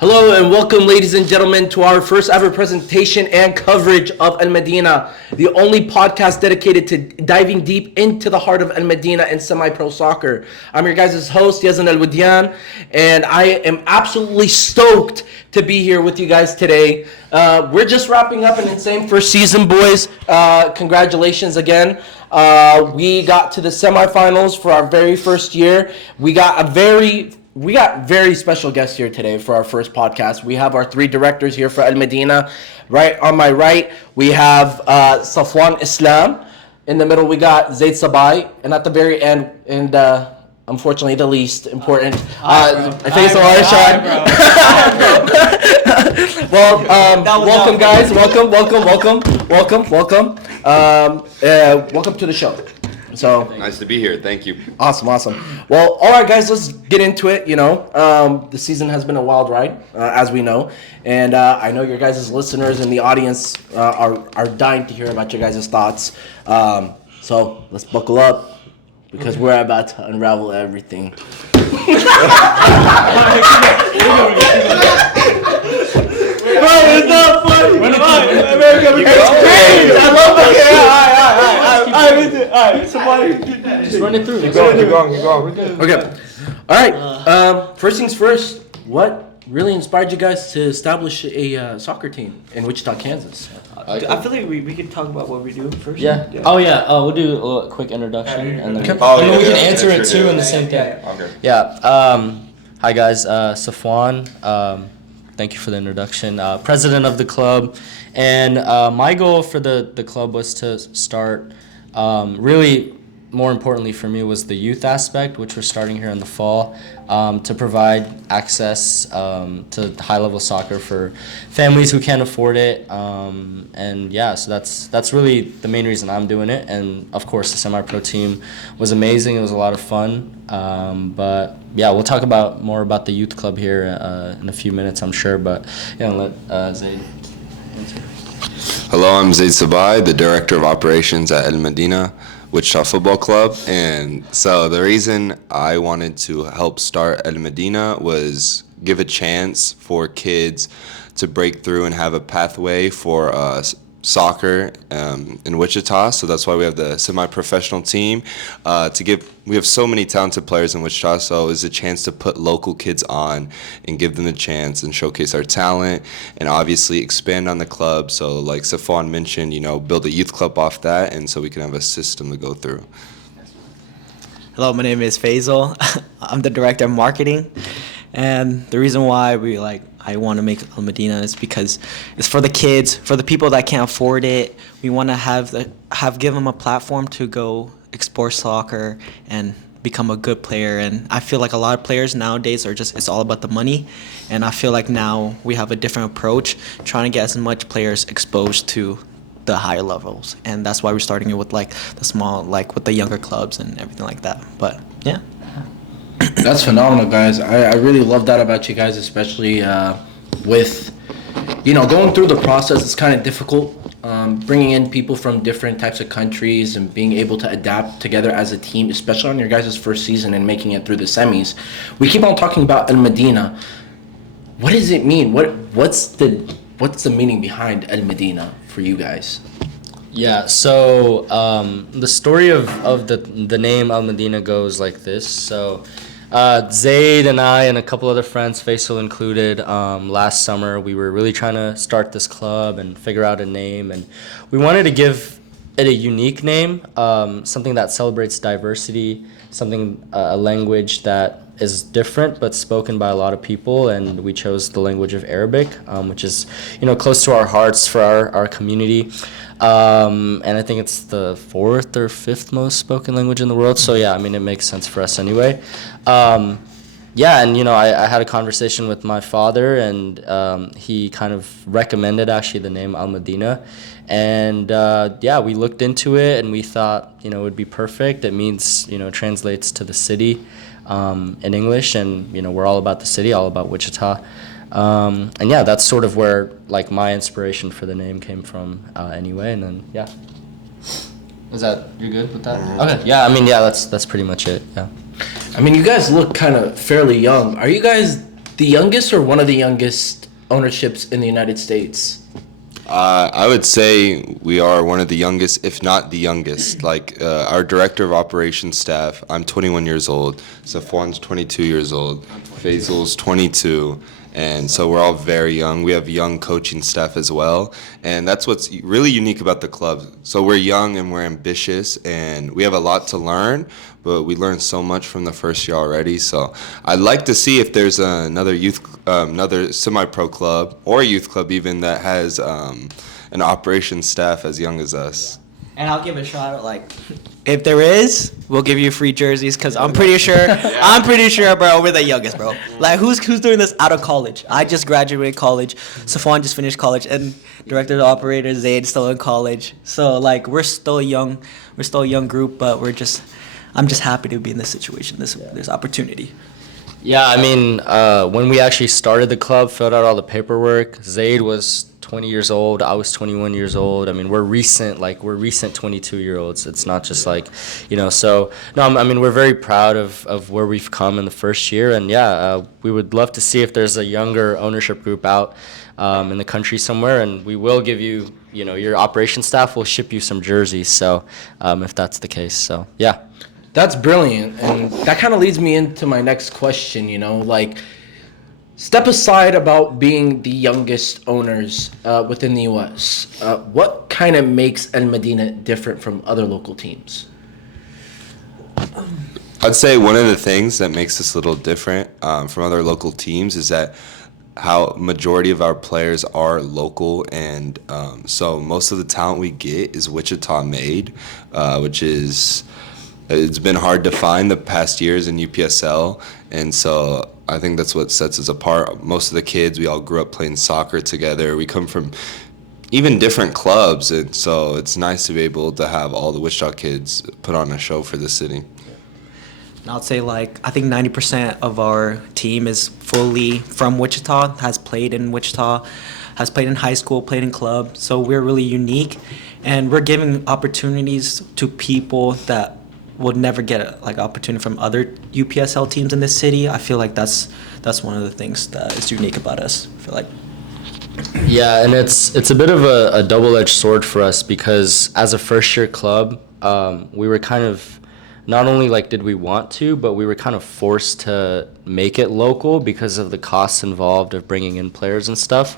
Hello and welcome, ladies and gentlemen, to our first ever presentation and coverage of Al-Madinah, the only podcast dedicated to diving deep into the heart of Al-Madinah and semi-pro soccer. I'm your guys' host, Yazan Al-Wadian, and I am absolutely stoked to be here with you guys today. We're just wrapping up an insane first season, boys. Congratulations again. We got to the semifinals for our very first year. We got very special guests here today for our first podcast. We have our three directors here for Al-Madinah. Right on my right, we have Safwan Islam. In the middle, we got Zaid Sabai. And at the very end, and unfortunately the least important, Faisal Arshad. Well, welcome guys. Welcome. Welcome to the show. So nice to be here. Thank you. Awesome. Well, all right, guys, let's get into it. The season has been a wild ride, as we know, and I know your guys' listeners and the audience are dying to hear about your guys' thoughts. So let's buckle up because we're about to unravel everything. It's not funny. It's crazy. I love it. Alright, somebody just run it through. Keep going. We're good. Okay. Alright. First things first. What really inspired you guys to establish a soccer team in Wichita, Kansas? I feel like we could talk about what we do first. Yeah. Oh yeah. We'll do a quick introduction and then we can answer it too in the same thing. Okay. Yeah. Hi guys. Safwan. Thank you for the introduction. President of the club, and my goal for the club was to start. Really, more importantly for me was the youth aspect, which we're starting here in the fall, to provide access to high-level soccer for families who can't afford it. And yeah, so that's really the main reason I'm doing it. And of course, the semi-pro team was amazing. It was a lot of fun. But yeah, we'll talk more about the youth club here in a few minutes, I'm sure. But yeah, let Zaid answer. Hello, I'm Zaid Sabai, the Director of Operations at Al-Madinah Wichita Football Club. And so the reason I wanted to help start Al-Madinah was give a chance for kids to break through and have a pathway for soccer in Wichita. So that's why we have the semi-professional team. We have so many talented players in Wichita, so it's a chance to put local kids on and give them the chance and showcase our talent and obviously expand on the club. So like Safwan mentioned, build a youth club off that, and so we can have a system to go through. Hello, my name is Faisal. I'm the Director of Marketing, and the reason why I want to make Al-Madinah is because it's for the kids, for the people that can't afford it. We want to give them a platform to go explore soccer and become a good player. And I feel like a lot of players nowadays it's all about the money. And I feel like now we have a different approach, trying to get as much players exposed to the higher levels. And that's why we're starting it with the small, with the younger clubs and everything like that. But yeah. That's phenomenal, guys. I really love that about you guys, especially with, going through the process. It's kind of difficult, bringing in people from different types of countries and being able to adapt together as a team, especially on your guys' first season and making it through the semis. We keep on talking about Al-Madinah. What does it mean? What's the meaning behind Al-Madinah for you guys? Yeah, so the story of the name Al-Madinah goes like this. So Zaid and I and a couple other friends, Faisal included, last summer we were really trying to start this club and figure out a name, and we wanted to give it a unique name, something that celebrates diversity, a language that is different but spoken by a lot of people, and we chose the language of Arabic, which is close to our hearts for our community. And I think it's the 4th or 5th most spoken language in the world. So yeah, it makes sense for us anyway. Yeah, and I had a conversation with my father, and he kind of recommended actually the name Al-Madinah. And yeah, we looked into it and we thought, it would be perfect. It means, translates to the city in English, and we're all about the city, all about Wichita. And yeah, that's sort of where my inspiration for the name came from anyway. And then yeah, you're good with that? Okay, yeah, that's pretty much it. Yeah. You guys look kind of fairly young. Are you guys the youngest or one of the youngest ownerships in the United States? I would say we are one of the youngest, if not the youngest. Like our director of operations staff, I'm 21 years old. Safwan's 22 years old. Faisal's 22. And so we're all very young. We have young coaching staff as well. And that's what's really unique about the club. So we're young and we're ambitious and we have a lot to learn, but we learned so much from the first year already. So I'd like to see if there's another another semi-pro club or youth club even that has an operations staff as young as us. And I'll give a shout out, like, if there is, we'll give you free jerseys, because I'm pretty sure, bro, we're the youngest, bro. Like, who's doing this out of college? I just graduated college. Safwan just finished college, and director of operators, Zaid's still in college. So, like, we're still young. We're still a young group, but I'm just happy to be in this situation, this opportunity. Yeah, I mean, when we actually started the club, filled out all the paperwork, Zaid was 20 years old, I was 21 years old. I mean, we're recent 22-year-olds. It's not just like, so, no, I mean, we're very proud of where we've come in the first year. And yeah, we would love to see if there's a younger ownership group out in the country somewhere. And we will give you, your operations staff will ship you some jerseys. So if that's the case, so yeah. That's brilliant. And that kind of leads me into my next question, step aside about being the youngest owners within the U.S. What kind of makes Al-Madinah different from other local teams? I'd say one of the things that makes us a little different from other local teams is that how majority of our players are local, and so most of the talent we get is Wichita made, which is it's been hard to find the past years in UPSL, and so I think that's what sets us apart. Most of the kids, we all grew up playing soccer together. We come from even different clubs, and so it's nice to be able to have all the Wichita kids put on a show for the city. And I'd say, I think 90% of our team is fully from Wichita, has played in Wichita, has played in high school, played in club. So we're really unique, and we're giving opportunities to people that would never get an opportunity from other UPSL teams in this city. I feel like that's one of the things that is unique about us. I feel like. Yeah, and it's a bit of a double-edged sword for us, because as a first-year club, we were kind of, not only did we want to, but we were kind of forced to make it local because of the costs involved of bringing in players and stuff.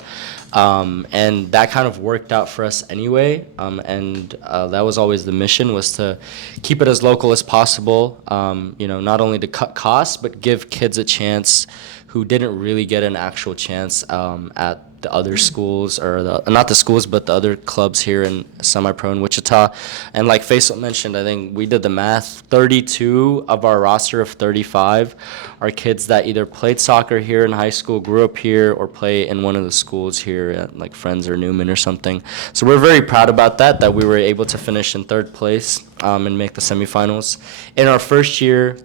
And that kind of worked out for us anyway. And that was always the mission, was to keep it as local as possible, not only to cut costs, but give kids a chance who didn't really get an actual chance at the other schools, or not the schools, but the other clubs here in semi-pro in Wichita. And like Faisal mentioned, I think we did the math, 32 of our roster of 35 are kids that either played soccer here in high school, grew up here, or play in one of the schools here at Friends or Newman or something. So we're very proud about that we were able to finish in third place and make the semifinals. In our first year,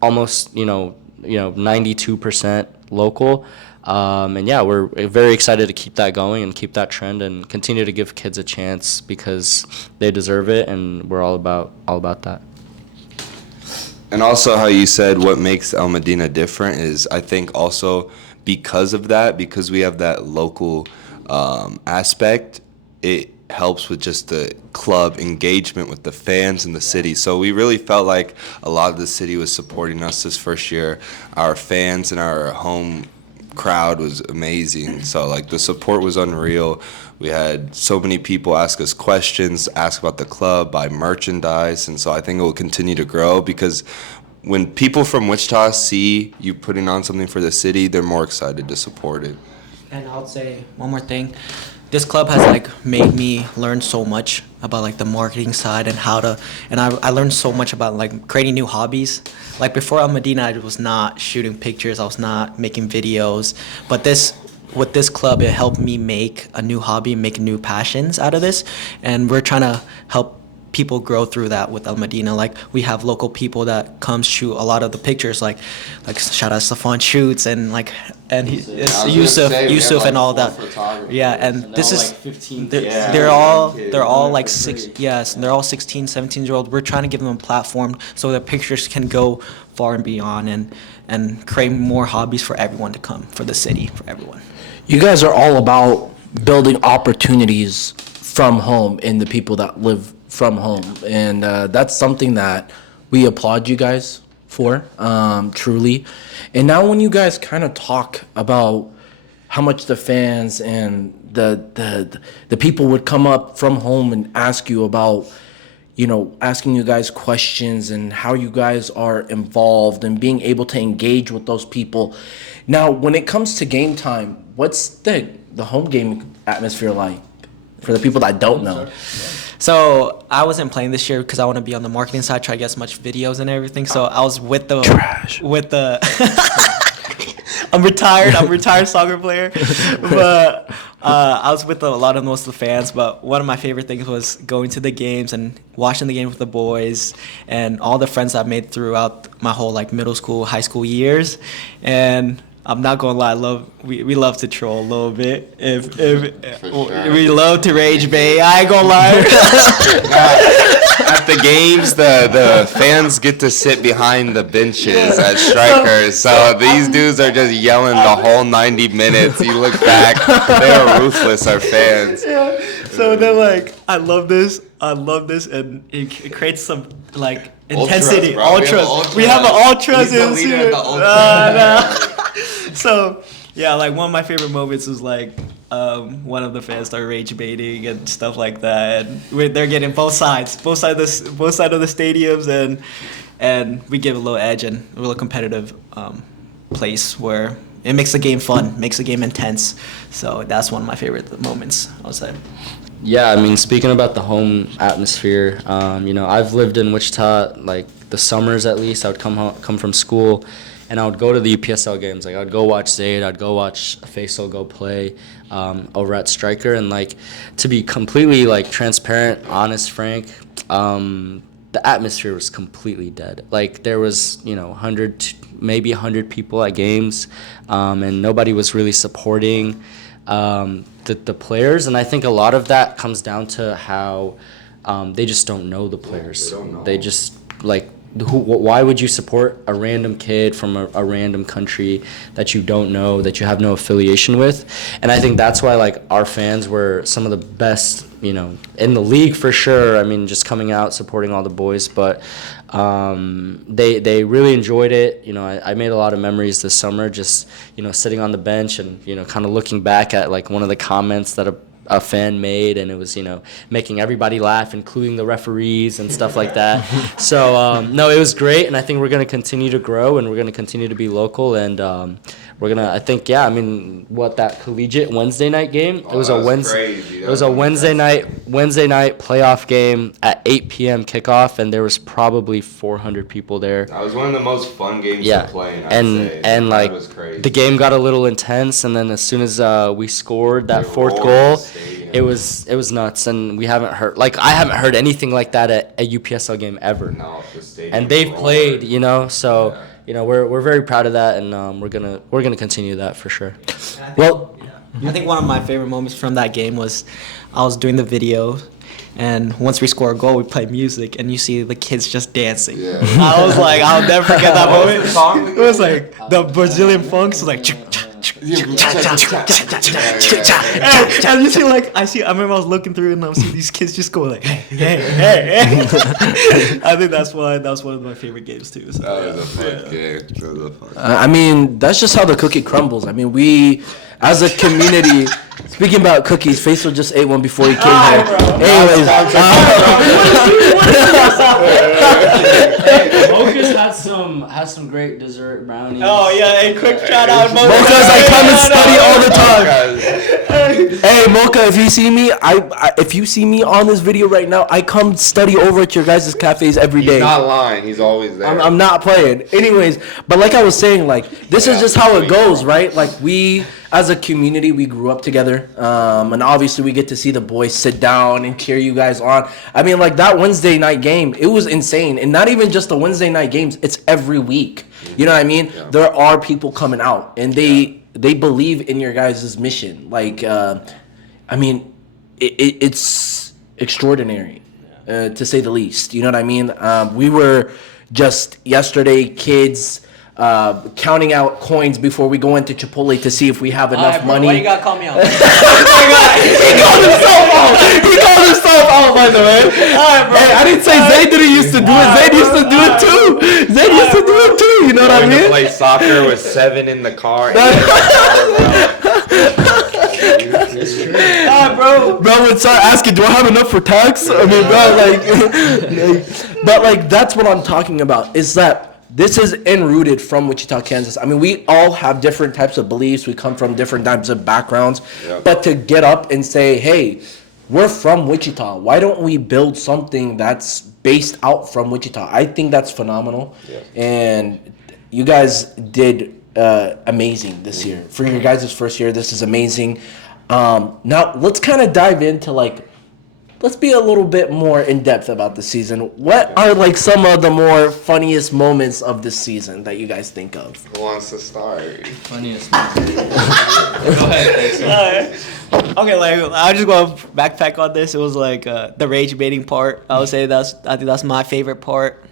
almost 92% local. And yeah, we're very excited to keep that going and keep that trend and continue to give kids a chance, because they deserve it, and we're all about that. And also, how you said what makes Al-Madinah different is, I think also because of that, because we have that local aspect, it helps with just the club engagement with the fans in the city. So we really felt like a lot of the city was supporting us this first year. Our fans and our home crowd was amazing. So the support was unreal. We had so many people ask us questions, ask about the club, buy merchandise, and so I think it will continue to grow, because when people from Wichita see you putting on something for the city, they're more excited to support it. And I would say one more thing. This club has made me learn so much about the marketing side and I learned so much about creating new hobbies. Before Al-Madinah, I was not shooting pictures, I was not making videos, but with this club, it helped me make a new hobby, make new passions out of this, and we're trying to help people grow through that with Al-Madinah. We have local people that come shoot a lot of the pictures, like shout out Safwan Shoots, and and I was gonna say, we have, Yusuf, like, and all 4 that. photographers. Yeah, and And this they're all, is like 15 they're, kids. Yeah, they're young all kids. they're all Yeah, like for six. free. Yes, and they're all 16, 17-year-old. We're trying to give them a platform so their pictures can go far and beyond, and create more hobbies for everyone to come, for the city, for everyone. You guys are all about building opportunities from home in the people that live from home, and that's something that we applaud you guys for, truly. And now when you guys kind of talk about how much the fans and the people would come up from home and ask you about, asking you guys questions and how you guys are involved and being able to engage with those people. Now, when it comes to game time, what's the home game atmosphere like for the people that don't know? So I wasn't playing this year because I want to be on the marketing side, try to get as much videos and everything. So I was with the Trash. I'm retired soccer player, but I was with a lot of most of the fans. But one of my favorite things was going to the games and watching the game with the boys and all the friends I've made throughout my whole middle school, high school years. And I'm not gonna lie, we love to troll a little bit. If sure. we love to rage bait, I ain't gonna lie. At the games, the fans get to sit behind the benches as strikers. So these dudes are just yelling the whole 90 minutes. You look back, they are ruthless, our fans. Yeah. So then I love this, and it creates some intensity. Ultras, bro. We have an ultras He's the in leader here. of the ultras. So yeah, one of my favorite moments was one of the fans started rage baiting and stuff like that. And they're getting both sides of the stadiums, and we give a little edge and a little competitive place where it makes the game fun, makes the game intense. So that's one of my favorite moments, I would say. Yeah, I mean, speaking about the home atmosphere, I've lived in Wichita, the summers at least. I would come from school, and I would go to the UPSL games. I would go watch Zaid, I'd go watch Faisal go play over at Striker. And, to be completely, transparent, honest, frank, the atmosphere was completely dead. There was, 100, maybe 100 people at games, and nobody was really supporting the players. And I think a lot of that comes down to how they just don't know the players. They just, why would you support a random kid from a random country that you don't know, that you have no affiliation with? And I think that's why our fans were some of the best, in the league for sure. I mean, just coming out, supporting all the boys, but they really enjoyed it. I made a lot of memories this summer, just sitting on the bench and kind of looking back at one of the comments that a fan made, and it was making everybody laugh, including the referees and stuff like that. So no, it was great, and I think we're going to continue to grow, and we're going to continue to be local, and we're gonna, I think, that collegiate Wednesday night game. It was a Wednesday. It was a Wednesday night playoff game at 8 p.m. kickoff, and there was probably 400 people there. That was one of the most fun games to play. And that was crazy. The game got a little intense, and then as soon as we scored that fourth goal, it was nuts. And we haven't heard I haven't heard anything like that at a UPSL game ever. No, the stadium and they've roared. played, so. Yeah. We're very proud of that, and we're gonna continue that for sure. I think one of my favorite moments from that game was I was doing the video, and once we score a goal, we play music, and you see the kids just dancing. Yeah. I was I'll never forget that What was moment. the song again? It was the Brazilian funk. It was and you see I remember I was looking through and I see these kids just going hey. I think that was one of my favorite games too. So, That was a fun game. That was a fun game. I mean, that's just how the cookie crumbles. I mean, we, as a community, speaking about cookies, Faisal just ate one before he came here. Anyways, Mocha's has some great dessert brownies. oh yeah, a quick shout out, Mocha. Mocha's come and study all the time. Hey, Mocha, if you see me, if you see me on this video right now, I come study over at your guys' cafes every day. He's not lying. He's always there. I'm not playing. Anyways, but like I was saying, this is just how it goes, right? We, as a community, we grew up together, and obviously we get to see the boys sit down and cheer you guys on. I mean, that Wednesday night game, it was insane. And not even just the Wednesday night games, it's every week. You know what I mean? Yeah. There are people coming out, and they they believe in your guys' mission. Like, I mean, it's extraordinary, to say the least. You know what I mean? We were just yesterday, kids, counting out coins before we go into Chipotle to see if we have enough money. Why you gotta call me out? He called himself out. He called himself out, by the way. Hey, I didn't say Zayd didn't used to do it. Zayd used to do it too. Zayd used to do it too. You know what I Going to mean? play soccer with 7 in the car. Bro would start asking, do I have enough for tax? I mean, bro, like, but like, that's what I'm talking about, is that this is enrooted from Wichita, Kansas. I mean, we all have different types of beliefs. We come from different types of backgrounds. Yeah. But to get up and say, hey, we're from Wichita. Why don't we build something that's based out from Wichita? I think that's phenomenal. Yeah. And you guys did amazing this year. For your guys' first year, this is amazing. Now, let's kind of dive into, like, let's be a little bit more in depth about the season. What are, like, some of the more funniest moments of this season that you guys think of? Who wants to start? Funniest. Go ahead. Okay, like I'll just go backpack on this. It was like the rage baiting part. I would say I think that's my favorite part.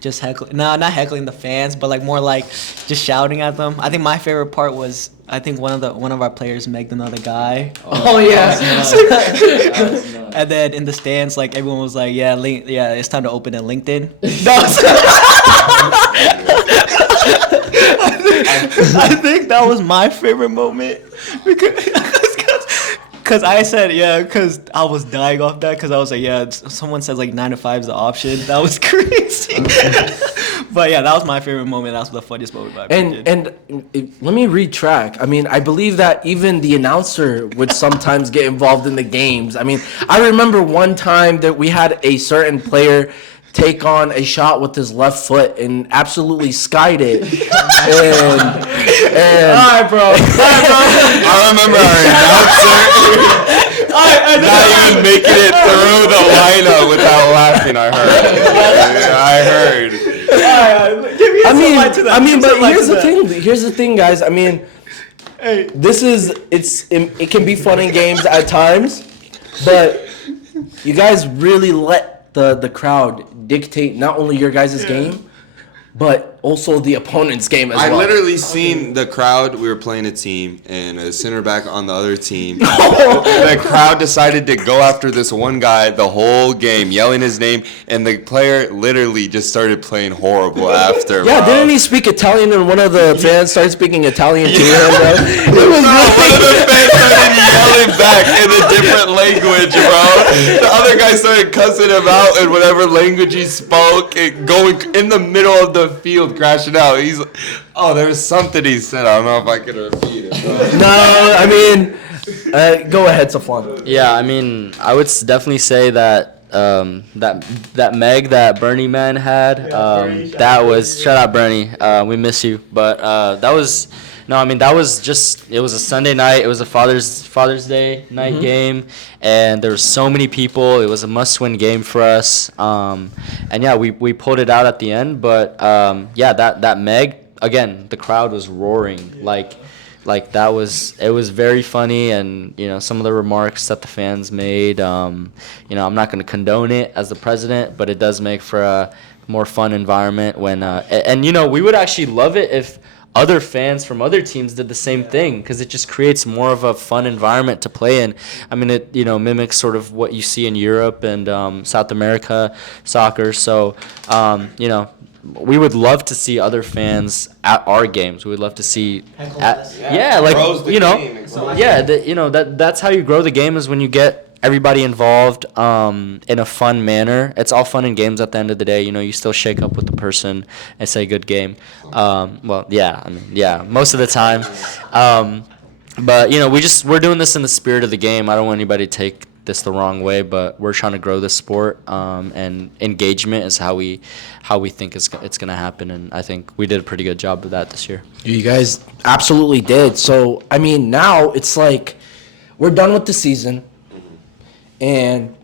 Just heckling, no, not heckling the fans, but like more like just shouting at them. I think my favorite part was I think one of our players megged another guy. Oh, yeah. And then in the stands, like everyone was like, "Yeah, it's time to open a LinkedIn." I think that was my favorite moment because I said because I was dying off that because I was like someone says like 9 to 5 is the option. That was crazy. But yeah, that was my favorite moment. That's the funniest moment. And let me retrack. I mean, I believe that even the announcer would sometimes get involved in the games. I mean, I remember one time that we had a certain player take on a shot with his left foot and absolutely skied it. And all right, bro. I remember our announcer not even making it through the lineup without laughing. I heard. I mean, but here's the thing. Here's the thing, guys. I mean, it can be fun in games at times, but you guys really let the crowd dictate not only your guys' game, but also the opponent's game as well. I literally seen the crowd. We were playing a team and a center back on the other team. The crowd decided to go after this one guy the whole game, yelling his name, and the player literally just started playing horrible after. Yeah, didn't he speak Italian and one of the fans started speaking Italian to him, bro? It was One of the fans started yelling back in a different language, bro. The other guy started cussing him out in whatever language he spoke and going in the middle of the field, crashing out. He's like, there was something he said. I don't know if I can repeat it, bro. No, I mean, go ahead, Safwan. Yeah, I mean, I would definitely say that that Meg that Bernie man had, that was, shout out Bernie, we miss you, but that was it was a Sunday night. It was a Father's Day night game, and there were so many people. It was a must-win game for us, and yeah, we pulled it out at the end. But that Meg, again, the crowd was roaring like it was very funny, and some of the remarks that the fans made. I'm not going to condone it as the president, but it does make for a more fun environment when we would actually love it if other fans from other teams did the same thing, because it just creates more of a fun environment to play in. I mean, it mimics sort of what you see in Europe and South America soccer. So we would love to see other fans at our games. We would love to see that's how you grow the game, is when you get everybody involved in a fun manner. It's all fun and games at the end of the day. You still shake up with the person and say good game. Most of the time. But we're doing this in the spirit of the game. I don't want anybody to take this the wrong way, but we're trying to grow this sport, and engagement is how we think it's going to happen, and I think we did a pretty good job of that this year. You guys absolutely did. So, I mean, now it's like we're done with the season, and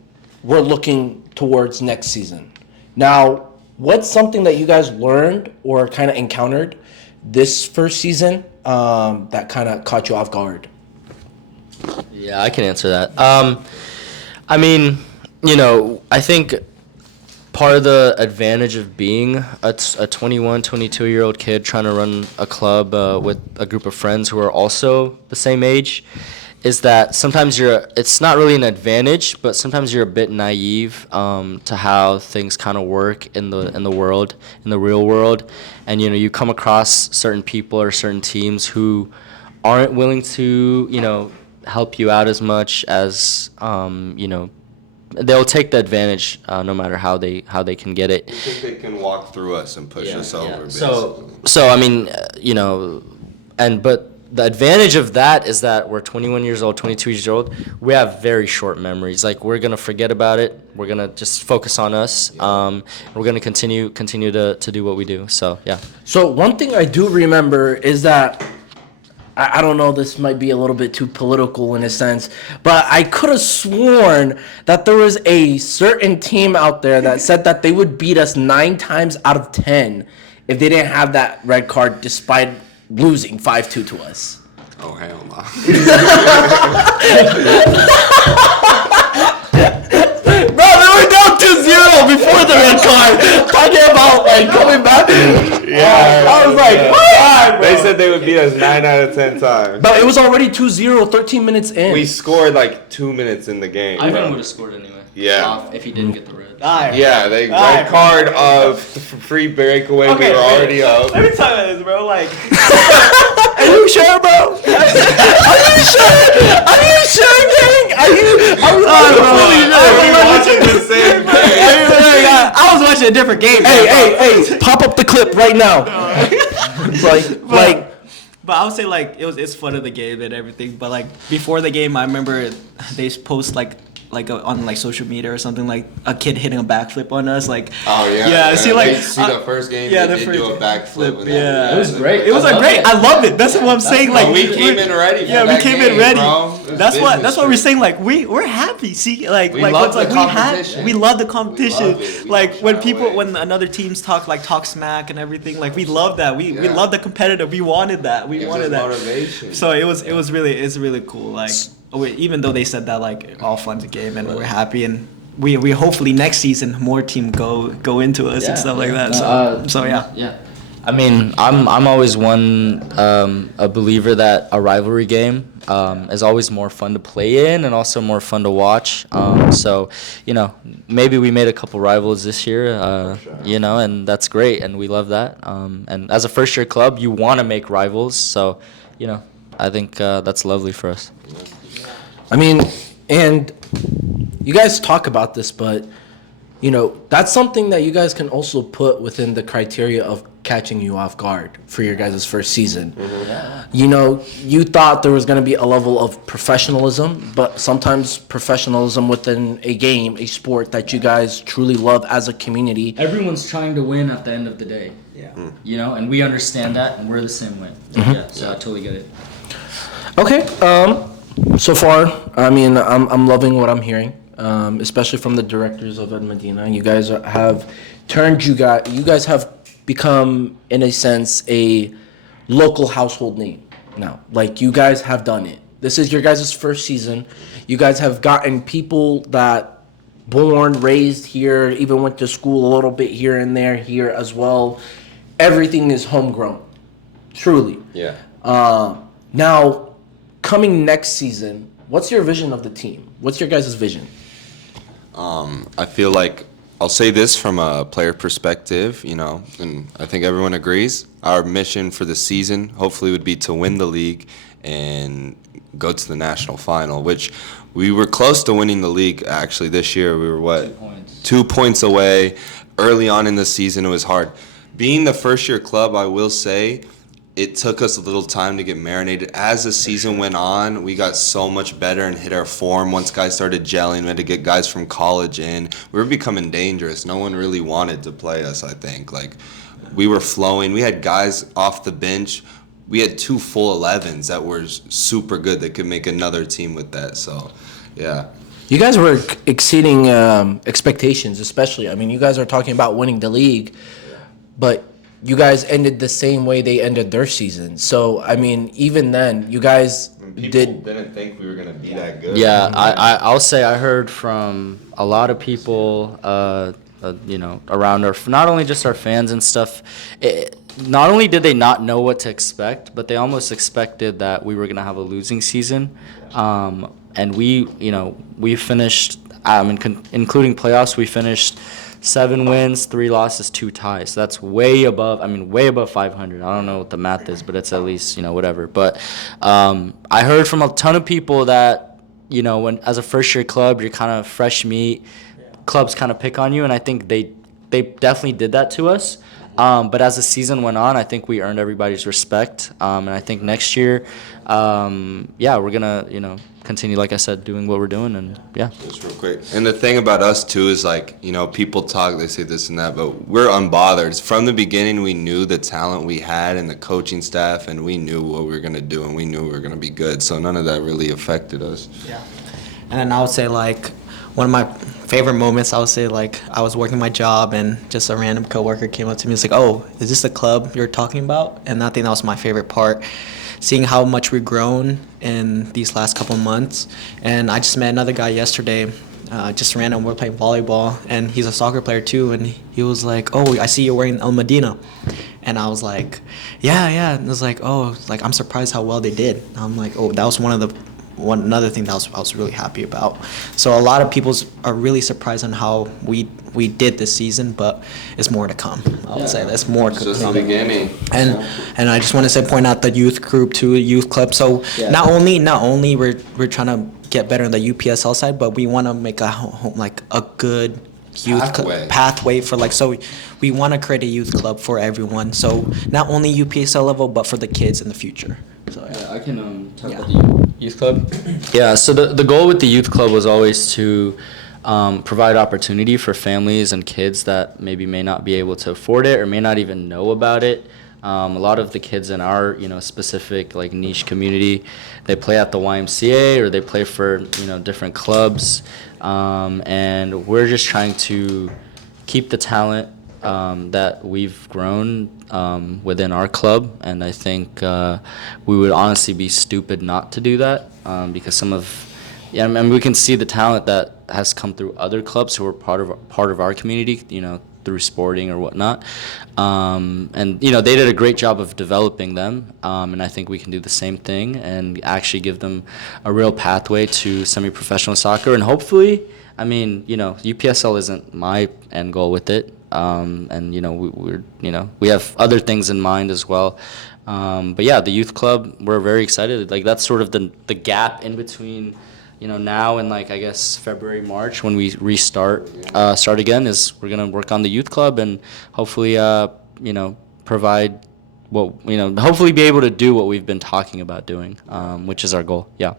we're looking towards next season. Now, what's something that you guys learned or kind of encountered this first season that kind of caught you off guard? Yeah, I can answer that. I mean, I think part of the advantage of being a 21, 22-year-old kid trying to run a club with a group of friends who are also the same age is that sometimes it's not really an advantage, but sometimes you're a bit naive to how things kind of work in the world, in the real world. And, you come across certain people or certain teams who aren't willing to, help you out as much as, they'll take the advantage no matter how they can get it. You think they can walk through us and push us over? Yeah. So I mean, but the advantage of that is that we're 21 years old, 22 years old. We have very short memories. Like, we're gonna forget about it. We're gonna just focus on us. We're gonna continue to do what we do. So yeah. So one thing I do remember is that I don't know, this might be a little bit too political in a sense, but I could have sworn that there was a certain team out there that said that they would beat us 9 times out of 10 if they didn't have that red card despite losing 5-2 to us. Oh, hell no. Bro, they were down 2-0 before the red card. Talking about, like, coming back. Yeah. I was like, what? They said they would beat us 9 out of 10 times. But it was already 2-0, 13 minutes in. We scored like 2 minutes in the game. Ivan would have scored anyway. Yeah. If he didn't get the red. Yeah, they red card of free breakaway. Okay, we were already up. Let me talk about this, bro. Like, Are you sure, bro? Are you sure? Are you sure, gang? Are you watching the same thing. I was watching a different game. Hey, pop up the clip right now. But I would say, like, it's fun of the game and everything. But, like, before the game, I remember they post on social media or something, like a kid hitting a backflip on us, like. Oh yeah. Yeah. See the first game. Yeah, they did do a backflip. Yeah. It was great. It was great. I loved it. That's what I'm saying. Like, we came in ready. Yeah, we came in ready. That's what we're saying. Like, we're happy. See, like, we love the competition. We love the competition. We like when push when another teams talk smack and everything. Like, we love that. We love the competitive. We wanted that. We wanted that. Motivation. So it's really cool. Like, even though they said that, like, all fun's a game and we're happy, and we hopefully next season more team go into us and stuff like that. So yeah. Yeah. I mean, I'm always a believer that a rivalry game is always more fun to play in and also more fun to watch. So, maybe we made a couple rivals this year, and that's great, and we love that. And as a first-year club, you want to make rivals, so, I think that's lovely for us. I mean, and you guys talk about this, but, that's something that you guys can also put within the criteria of catching you off guard for your guys' first season. Mm-hmm. You thought there was going to be a level of professionalism, but sometimes professionalism within a game, a sport that you guys truly love as a community. Everyone's trying to win at the end of the day. Yeah. And we understand that, and we're the same way. Mm-hmm. Yeah, so I totally get it. Okay. So far, I mean, I'm loving what I'm hearing, especially from the directors of Al-Madinah. You guys have you guys have become, in a sense, a local household name now. Like, you guys have done it. This is your guys' first season. You guys have gotten people that born, raised here, even went to school a little bit here and there, here as well. Everything is homegrown, truly. Yeah. Now, coming next season, what's your vision of the team? What's your guys' vision? I feel like I'll say this from a player perspective, and I think everyone agrees. Our mission for the season hopefully would be to win the league and go to the national final, which we were close to winning the league actually this year. We were 2 points away. Early on in the season, it was hard. Being the first-year club, I will say, it took us a little time to get marinated. As the season went on, we got so much better and hit our form. Once guys started gelling, we had to get guys from college in. We were becoming dangerous. No one really wanted to play us, I think. Like, we were flowing. We had guys off the bench. We had 2 full 11s that were super good that could make another team with that. So, yeah. You guys were exceeding expectations, especially. I mean, you guys are talking about winning the league, but you guys ended the same way they ended their season. So I mean, even then, you guys Didn't think we were gonna be that good. Yeah, I'll say I heard from a lot of people, around not only just our fans and stuff. Not only did they not know what to expect, but they almost expected that we were gonna have a losing season. And we finished, including playoffs, we finished 7 wins, 3 losses, 2 ties. So that's way above 500. I don't know what the math is, but it's at least, whatever. But I heard from a ton of people that, when as a first-year club, you're kind of fresh meat, clubs kind of pick on you, and I think they definitely did that to us. But as the season went on, I think we earned everybody's respect. And I think next year, we're going to, continue, like I said, doing what we're doing. And, yeah. Just real quick. And the thing about us, too, is, people talk, they say this and that, but we're unbothered. From the beginning, we knew the talent we had and the coaching staff, and we knew what we were going to do, and we knew we were going to be good. So none of that really affected us. Yeah. And then I would say, one of my favorite moments, I would say, I was working my job and just a random coworker came up to me and was like, "Oh, is this the club you're talking about?" And I think that was my favorite part, seeing how much we've grown in these last couple months. And I just met another guy yesterday, just random, we're playing volleyball, and he's a soccer player too, and he was like, "Oh, I see you're wearing Al-Madinah." And I was like, yeah. And it was like, "Oh, I'm surprised how well they did." And I'm like, "Oh, that was another thing that I was really happy about." So a lot of people are really surprised on how we did this season, but it's more to come. I would say there's more to come. It's just the beginning. And I just want to point out the youth group too, youth club. So not only we're trying to get better on the UPSL side, but we want to make a good youth pathway for so we want to create a youth club for everyone. So not only UPSL level, but for the kids in the future. So I can talk about the youth club. Yeah, so the goal with the youth club was always to provide opportunity for families and kids that maybe may not be able to afford it or may not even know about it. A lot of the kids in our specific niche community, they play at the YMCA or they play for different clubs, and we're just trying to keep the talent that we've grown within our club, and I think we would honestly be stupid not to do that, because we can see the talent that has come through other clubs who are part of our community, through sporting or whatnot, and they did a great job of developing them, and I think we can do the same thing and actually give them a real pathway to semi-professional soccer, and hopefully, UPSL isn't my end goal with it. We have other things in mind as well. But yeah, the youth club, we're very excited. That's sort of the gap in between, now and I guess February, March when we start again, is we're gonna work on the youth club and hopefully, provide hopefully be able to do what we've been talking about doing, which is our goal. Yeah.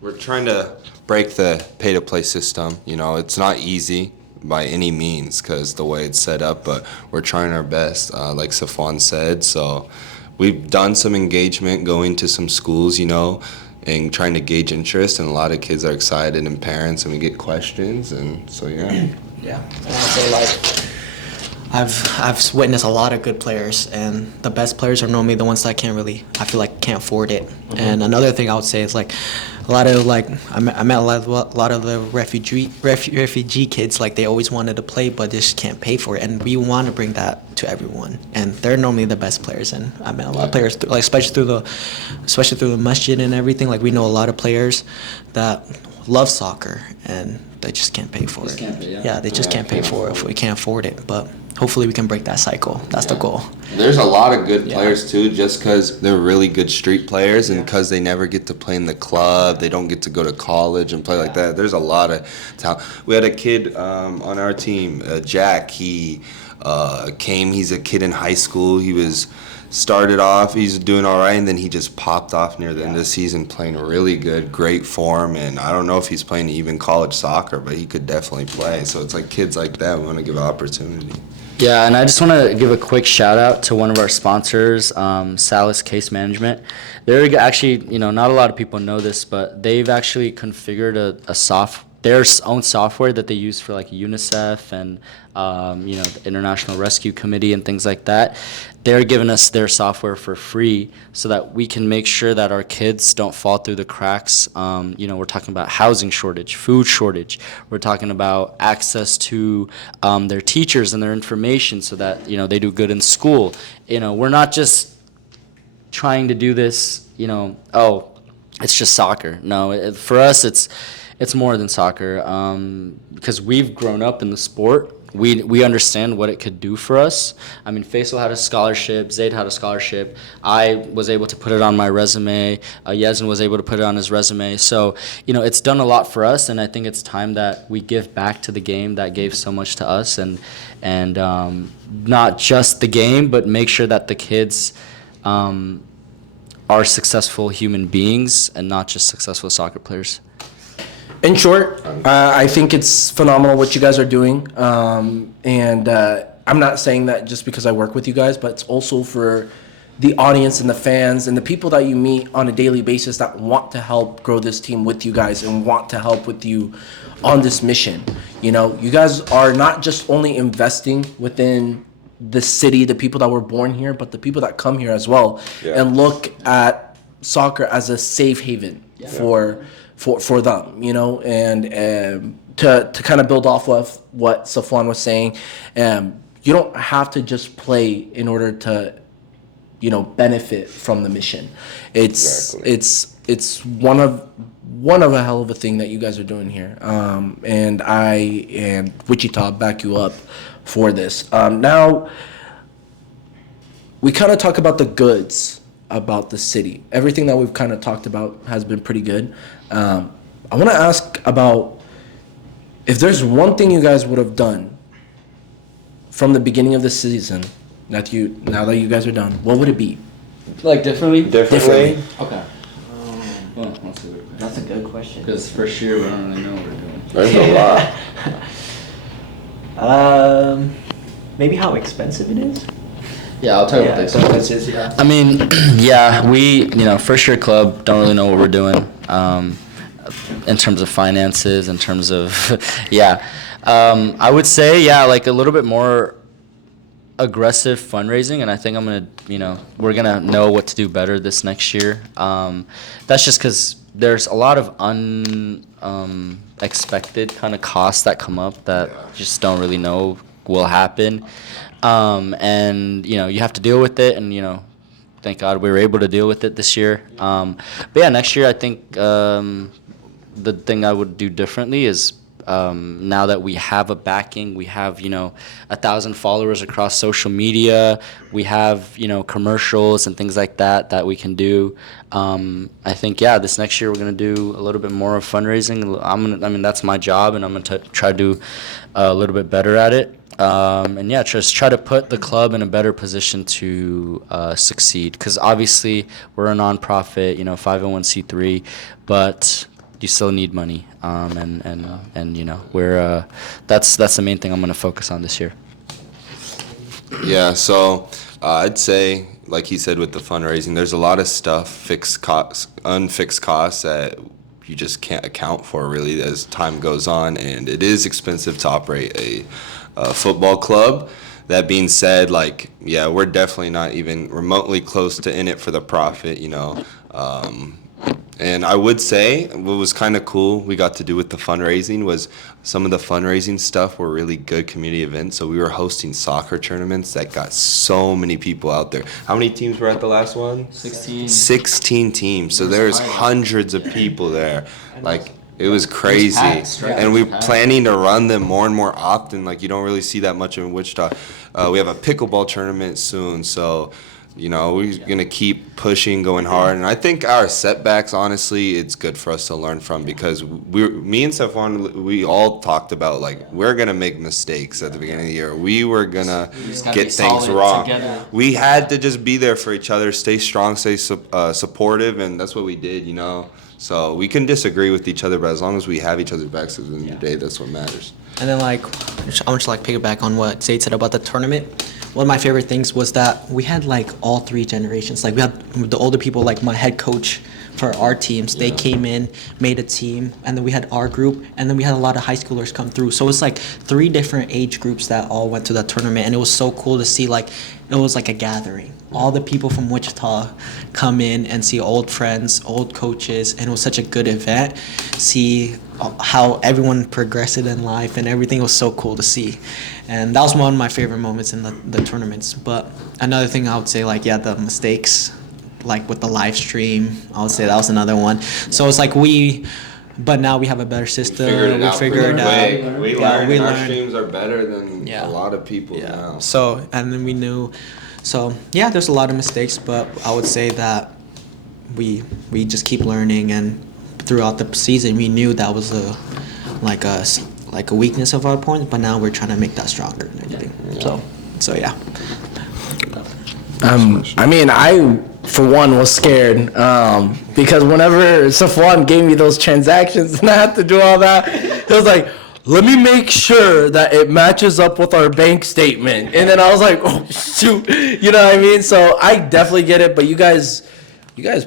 We're trying to break the pay-to-play system. It's not easy by any means because the way it's set up, but we're trying our best, like Safwan said. So we've done some engagement, going to some schools, and trying to gauge interest, and a lot of kids are excited and parents, and we get questions, and so yeah. Yeah, and I'd say I've witnessed a lot of good players, and the best players are normally the ones that I feel can't afford it. Mm-hmm. And another thing I would say is a lot of I met a lot of the refugee kids, they always wanted to play but just can't pay for it, and we want to bring that to everyone, and they're normally the best players. And I met a lot of players especially through the masjid and everything. We know a lot of players that love soccer and they just can't pay for it. They just can't pay for it if we can't afford it, but hopefully we can break that cycle. That's the goal. There's a lot of good players too, just because they're really good street players, and because they never get to play in the club, they don't get to go to college and play like that. There's a lot of talent. We had a kid on our team, Jack. He he's a kid in high school. Started off, he's doing all right, and then he just popped off near the end of the season, playing really good, great form, and I don't know if he's playing even college soccer, but he could definitely play. So it's kids like that, we want to give an opportunity. Yeah, and I just want to give a quick shout out to one of our sponsors, Salis Case Management. They're actually, not a lot of people know this, but they've actually configured a their own software that they use for like UNICEF and the International Rescue Committee and things like that. They're giving us their software for free so that we can make sure that our kids don't fall through the cracks. We're talking about housing shortage, food shortage. We're talking about access to their teachers and their information so that they do good in school. We're not just trying to do this. It's just soccer. No, for us, it's more than soccer because we've grown up in the sport. We understand what it could do for us. I mean, Faisal had a scholarship, Zaid had a scholarship. I was able to put it on my resume. Yezin was able to put it on his resume. So, it's done a lot for us, and I think it's time that we give back to the game that gave so much to us, and not just the game, but make sure that the kids are successful human beings and not just successful soccer players. In short, I think it's phenomenal what you guys are doing. And I'm not saying that just because I work with you guys, but it's also for the audience and the fans and the people that you meet on a daily basis that want to help grow this team with you guys and want to help with you on this mission. You guys are not just only investing within the city, the people that were born here, but the people that come here as well, and look at soccer as a safe haven for them, and to kind of build off of what Safwan was saying, you don't have to just play in order to, benefit from the mission. It's one of a hell of a thing that you guys are doing here, and I and Wichita back you up for this. Now, we kind of talk about the goods about the city. Everything that we've kind of talked about has been pretty good. I want to ask about if there's one thing you guys would have done from the beginning of the season now that you guys are done, what would it be? Like differently? Differently. Okay. Well, that's a good question. Because first year we don't really know what we're doing. There's a lot. Maybe how expensive it is. Yeah, I'll tell you what the expense is. Yeah. I mean, we, first year club, don't really know what we're doing in terms of finances, in terms of, I would say, like a little bit more aggressive fundraising, and I think we're going to know what to do better this next year. That's just because there's a lot of unexpected kind of costs that come up that just don't really know will happen. And you have to deal with it, and thank God we were able to deal with it this year. But next year I think the thing I would do differently is now that we have a backing, we have 1,000 followers across social media, we have commercials and things like that we can do. I think this next year we're gonna do a little bit more of fundraising. That's my job, and I'm gonna try to do a little bit better at it. Just try to put the club in a better position to succeed. Because obviously we're a nonprofit, 501c3, but you still need money. We're that's the main thing I'm gonna focus on this year. Yeah, so I'd say, like he said, with the fundraising, there's a lot of stuff, fixed costs, unfixed costs that you just can't account for really as time goes on, and it is expensive to operate a football club. That being said, we're definitely not even remotely close to in it for the profit, and I would say what was kind of cool we got to do with the fundraising was some of the fundraising stuff were really good community events. So we were hosting soccer tournaments that got so many people out there. How many teams were at the last one? 16 teams. So there's hundreds of people there. It was crazy. And we're planning to run them more and more often. You don't really see that much in Wichita. We have a pickleball tournament soon, so we're gonna keep pushing, going hard. And I think our setbacks, honestly, it's good for us to learn from, because me and Safwan, we all talked about we're gonna make mistakes at the beginning of the year. We were gonna get things wrong. Together. We had to just be there for each other, stay strong, stay supportive, and that's what we did. So we can disagree with each other, but as long as we have each other's backs at the end of the day, that's what matters. And then I want to piggyback on what Zaid said about the tournament. One of my favorite things was that we had all three generations. We had the older people, my head coach for our teams. They came in, made a team, and then we had our group, and then we had a lot of high schoolers come through. So it's like 3 different age groups that all went to the tournament, and it was so cool to see. Like, it was like a gathering. All the people from Wichita come in and see old friends, old coaches, and it was such a good event. See how everyone progressed in life, and everything was so cool to see. And that was one of my favorite moments in the tournaments. But another thing I would say, like, the mistakes, like with the live stream, I would say that was another one. So it's like but now we have a better system. We figured it out. We learned. Our streams are better than a lot of people now. So, and then we knew. So, there's a lot of mistakes, but I would say that we just keep learning, and throughout the season we knew that was a weakness of our point, but now we're trying to make that stronger and everything. So yeah. I mean, I for one was scared because whenever Safwan gave me those transactions and I had to do all that, it was like, let me make sure that it matches up with our bank statement. And then I was like, oh shoot, you know what I mean? So I definitely get it, but you guys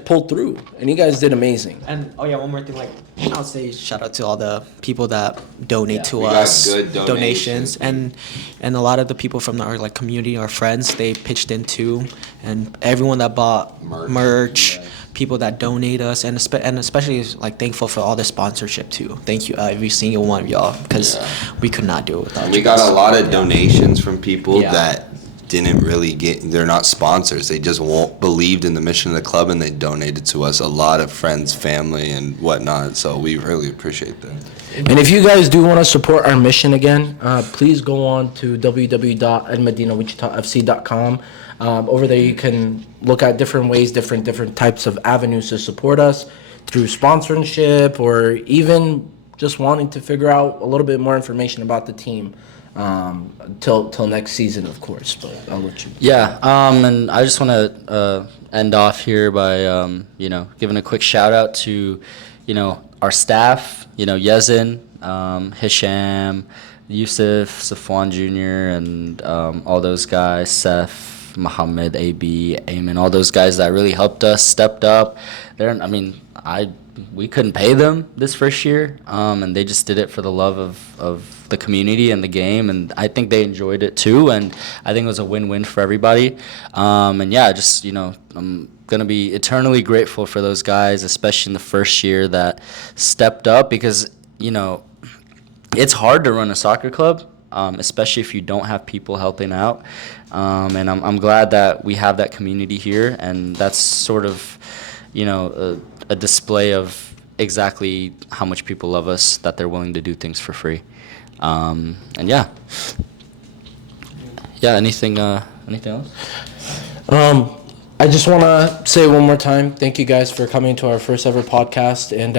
pulled through and you guys did amazing. And one more thing, like, I'll say shout out to all the people that donate to We us, got good donations. and a lot of the people from our like community, our friends, they pitched in too, and everyone that bought merch, people that donate us, and especially like thankful for all the sponsorship too. Thank you every single one of y'all, because we could not do it without you. We got a lot of donations from people that didn't really they're not sponsors. They just believed in the mission of the club, and they donated to us. A lot of friends, family, and whatnot. So we really appreciate that. And if you guys do want to support our mission again, please go on to www.almadinawichitafc.com. Over there you can look at different ways, different types of avenues to support us through sponsorship, or even just wanting to figure out a little bit more information about the team. Till next season, of course, but I'll let you. And I just want to end off here by giving a quick shout out to our staff, Yezin, Hisham, Yusuf, Safwan Jr., and all those guys, Seth, Muhammad, AB, Ayman, all those guys that really helped us, stepped up. We couldn't pay them this first year, and they just did it for the love of the community and the game, and I think they enjoyed it too, and I think it was a win-win for everybody. I'm gonna be eternally grateful for those guys, especially in the first year, that stepped up, because it's hard to run a soccer club, especially if you don't have people helping out, and I'm glad that we have that community here, and that's sort of a display of exactly how much people love us, that they're willing to do things for free. Anything else? I just want to say one more time, thank you guys for coming to our first ever podcast, and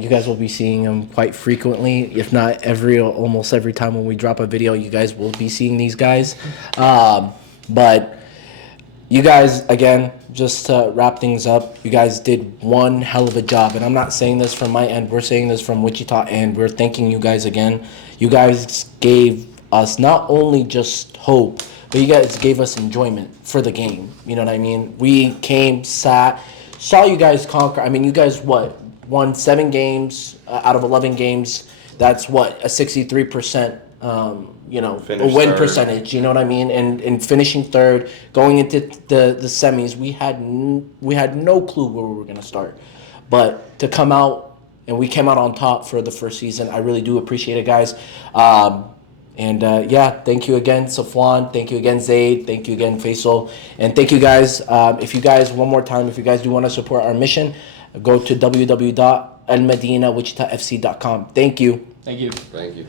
you guys will be seeing them quite frequently, if not almost every time when we drop a video, you guys will be seeing these guys. But you guys, again, just to wrap things up, you guys did one hell of a job. And I'm not saying this from my end. We're saying this from Wichita, and we're thanking you guys again. You guys gave us not only just hope, but you guys gave us enjoyment for the game. You know what I mean? We came, sat, saw you guys conquer. I mean, you guys, won 7 games out of 11 games. That's, a 63%. A win percentage, you know what I mean, and finishing third, going into the semis, we had no clue where we were gonna start, but to come out, and we came out on top for the first season. I really do appreciate it, guys. Thank you again, Safwan. Thank you again, Zaid. Thank you again, Faisal, and thank you guys. If you guys do want to support our mission, go to www.almadinawichitafc.com. Thank you. Thank you. Thank you.